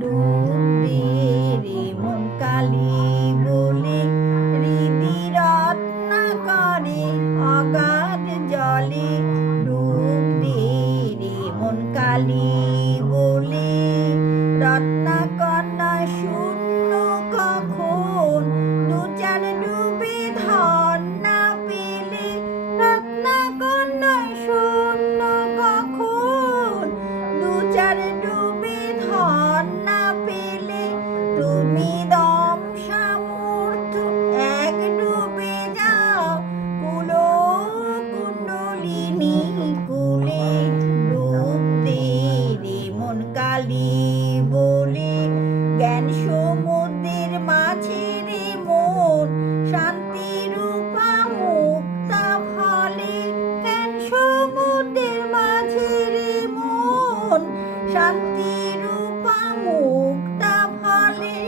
ডুব দে রে মন কালী বলে হৃদি রত্নাকরে অগাধ জলে ডুব দে রে মন কালী বলে রত্নাকন্যা শূন্য কখন দু চার ডুবে ধন না পেলে রত্নাকন্যা শূন্য কখন দু চার ডুবে ধন না পেলে তুমি দম সামর্থ্য এক ডুবে যাও কুলো কুণ্ডলিনী কুলে ডুব দে রে মন কালী বলে জ্ঞান সমুদ্রের মাঝে রে মন শান্তি রূপা মুক্তা ফলে জ্ঞান সমুদ্রের মাঝে রে মন শান্তি রূপা মুক্তা ফলে